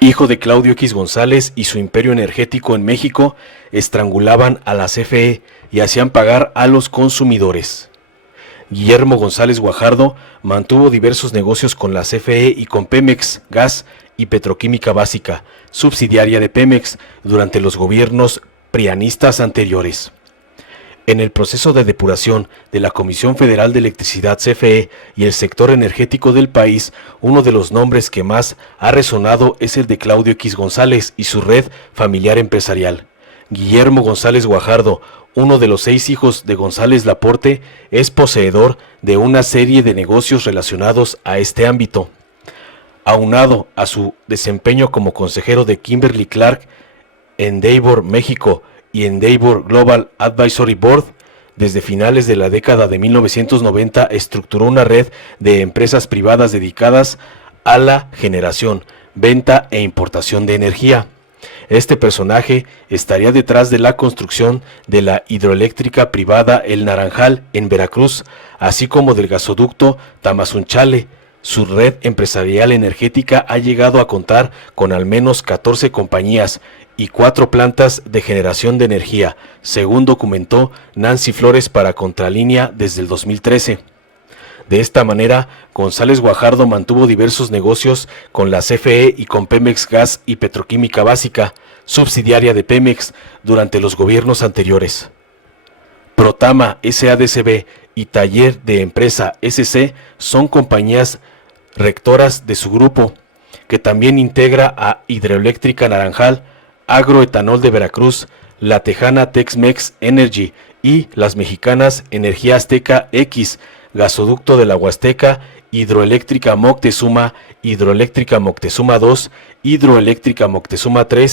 hijo de Claudio X González, y su imperio energético en México, estrangulaban a la CFE y hacían pagar a los consumidores. Guillermo González Guajardo mantuvo diversos negocios con la CFE y con Pemex Gas y Petroquímica Básica, subsidiaria de Pemex, durante los gobiernos prianistas anteriores. En el proceso de depuración de la Comisión Federal de Electricidad CFE y el sector energético del país, uno de los nombres que más ha resonado es el de Claudio X González y su red familiar empresarial. Guillermo González Guajardo, uno de los 6 hijos de González Laporte, es poseedor de una serie de negocios relacionados a este ámbito. Aunado a su desempeño como consejero de Kimberly-Clark, Endeavor México y Endeavor Global Advisory Board, desde finales de la década de 1990 estructuró una red de empresas privadas dedicadas a la generación, venta e importación de energía. Este personaje estaría detrás de la construcción de la hidroeléctrica privada El Naranjal en Veracruz, así como del gasoducto Tamazunchale. Su red empresarial energética ha llegado a contar con al menos 14 compañías y 4 plantas de generación de energía, según documentó Nancy Flores para Contralínea desde el 2013. De esta manera, González Guajardo mantuvo diversos negocios con la CFE y con Pemex Gas y Petroquímica Básica, subsidiaria de Pemex, durante los gobiernos anteriores. Protama SADCB y Taller de Empresa SC son compañías rectoras de su grupo, que también integra a Hidroeléctrica Naranjal, Agroetanol de Veracruz, la tejana Tex-Mex Energy y las mexicanas Energía Azteca X, Gasoducto de la Huasteca, Hidroeléctrica Moctezuma, Hidroeléctrica Moctezuma II, Hidroeléctrica Moctezuma III,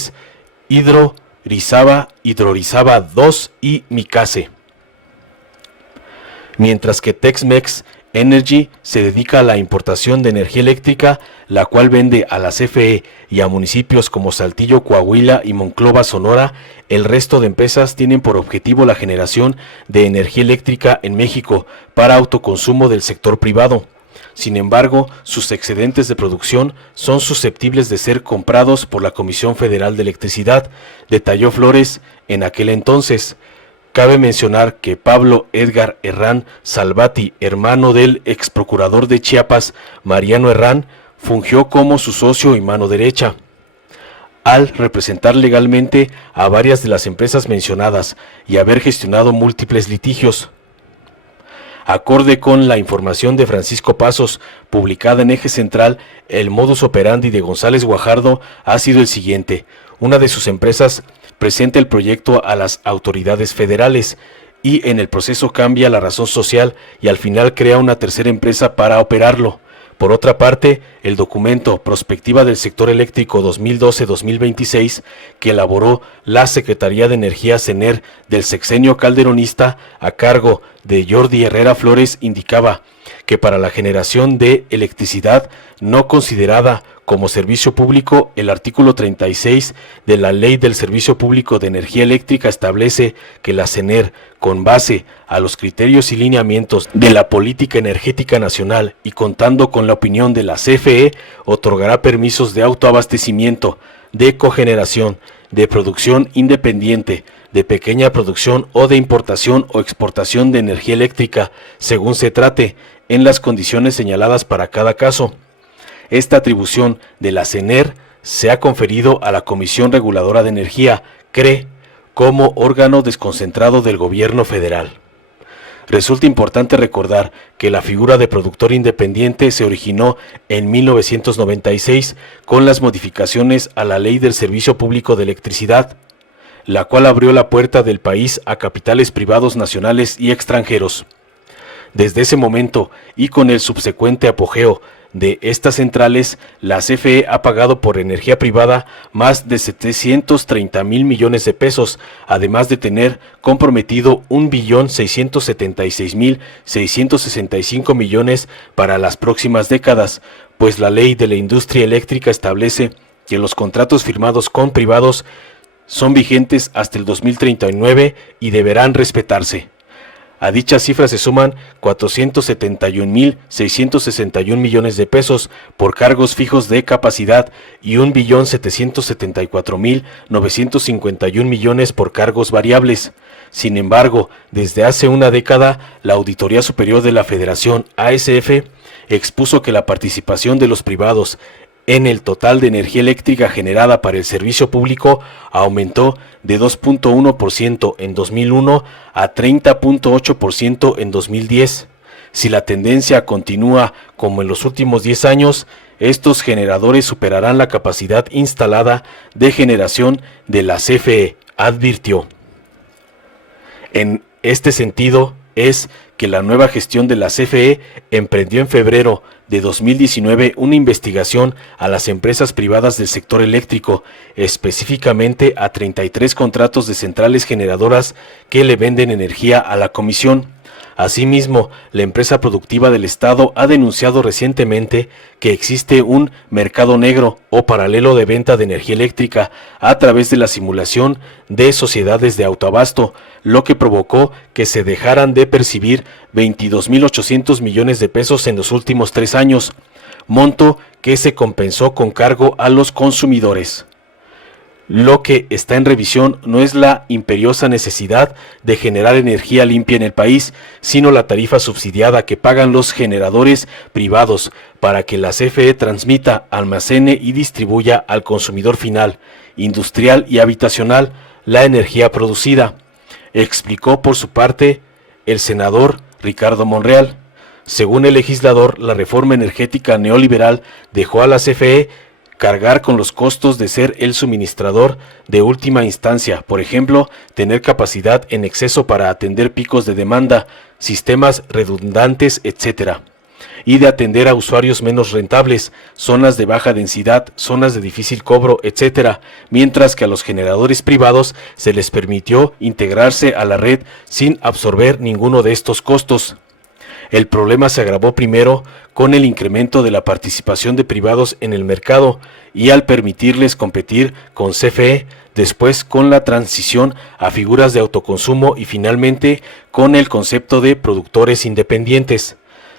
Hidrorizaba II y Micase. Mientras que Tex-Mex Energy se dedica a la importación de energía eléctrica, la cual vende a la CFE y a municipios como Saltillo, Coahuila y Monclova, Sonora. El resto de empresas tienen por objetivo la generación de energía eléctrica en México para autoconsumo del sector privado. Sin embargo, sus excedentes de producción son susceptibles de ser comprados por la Comisión Federal de Electricidad, detalló Flores en aquel entonces. Cabe mencionar que Pablo Edgar Herrán Salvati, hermano del exprocurador de Chiapas, Mariano Herrán, fungió como su socio y mano derecha, al representar legalmente a varias de las empresas mencionadas y haber gestionado múltiples litigios. Acorde con la información de Francisco Pasos, publicada en Eje Central, el modus operandi de González Guajardo ha sido el siguiente. Una de sus empresas presenta el proyecto a las autoridades federales y en el proceso cambia la razón social y al final crea una tercera empresa para operarlo. Por otra parte, el documento Prospectiva del Sector Eléctrico 2012-2026 que elaboró la Secretaría de Energía CENER del sexenio calderonista a cargo de Jordi Herrera Flores indicaba que para la generación de electricidad no considerada como servicio público, el artículo 36 de la Ley del Servicio Público de Energía Eléctrica establece que la CENER, con base a los criterios y lineamientos de la Política Energética Nacional y contando con la opinión de la CFE, otorgará permisos de autoabastecimiento, de cogeneración, de producción independiente, de pequeña producción o de importación o exportación de energía eléctrica, según se trate, en las condiciones señaladas para cada caso. Esta atribución de la CENER se ha conferido a la Comisión Reguladora de Energía, CRE, como órgano desconcentrado del gobierno federal. Resulta importante recordar que la figura de productor independiente se originó en 1996 con las modificaciones a la Ley del Servicio Público de Electricidad, la cual abrió la puerta del país a capitales privados nacionales y extranjeros. Desde ese momento y con el subsecuente apogeo de estas centrales, la CFE ha pagado por energía privada más de 730,000 millones de pesos, además de tener comprometido 1,676,665 millones para las próximas décadas, pues la ley de la industria eléctrica establece que los contratos firmados con privados son vigentes hasta el 2039 y deberán respetarse. A dicha cifra se suman 471.661 millones de pesos por cargos fijos de capacidad y 1.774.951 millones por cargos variables. Sin embargo, desde hace una década, la Auditoría Superior de la Federación, ASF, expuso que la participación de los privados en el total de energía eléctrica generada para el servicio público aumentó de 2.1% en 2001 a 30.8% en 2010. Si la tendencia continúa como en los últimos 10 años, estos generadores superarán la capacidad instalada de generación de la CFE, advirtió. En este sentido, es que la nueva gestión de la CFE emprendió en febrero de 2019 una investigación a las empresas privadas del sector eléctrico, específicamente a 33 contratos de centrales generadoras que le venden energía a la comisión. Asimismo, la empresa productiva del Estado ha denunciado recientemente que existe un mercado negro o paralelo de venta de energía eléctrica a través de la simulación de sociedades de autoabasto, lo que provocó que se dejaran de percibir 22.800 millones de pesos en los últimos 3 años, monto que se compensó con cargo a los consumidores. Lo que está en revisión no es la imperiosa necesidad de generar energía limpia en el país, sino la tarifa subsidiada que pagan los generadores privados para que la CFE transmita, almacene y distribuya al consumidor final, industrial y habitacional, la energía producida, explicó por su parte el senador Ricardo Monreal. Según el legislador, la reforma energética neoliberal dejó a la CFE cargar con los costos de ser el suministrador de última instancia, por ejemplo, tener capacidad en exceso para atender picos de demanda, sistemas redundantes, etc., y de atender a usuarios menos rentables, zonas de baja densidad, zonas de difícil cobro, etc., mientras que a los generadores privados se les permitió integrarse a la red sin absorber ninguno de estos costos. El problema se agravó primero con el incremento de la participación de privados en el mercado y al permitirles competir con CFE, después con la transición a figuras de autoconsumo y finalmente con el concepto de productores independientes.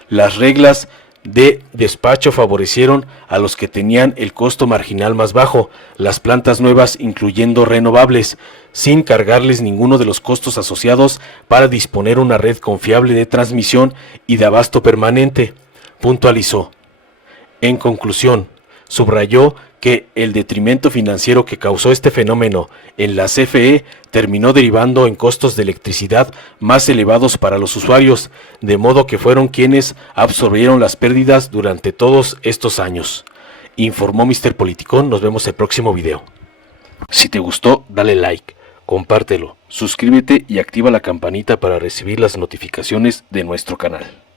Las reglas de despacho favorecieron a los que tenían el costo marginal más bajo, las plantas nuevas incluyendo renovables, sin cargarles ninguno de los costos asociados para disponer una red confiable de transmisión y de abasto permanente, puntualizó. En conclusión, subrayó que el detrimento financiero que causó este fenómeno en la CFE terminó derivando en costos de electricidad más elevados para los usuarios, de modo que fueron quienes absorbieron las pérdidas durante todos estos años. Informó Mr. Politicón. Nos vemos el próximo video. Si te gustó, dale like, compártelo, suscríbete y activa la campanita para recibir las notificaciones de nuestro canal.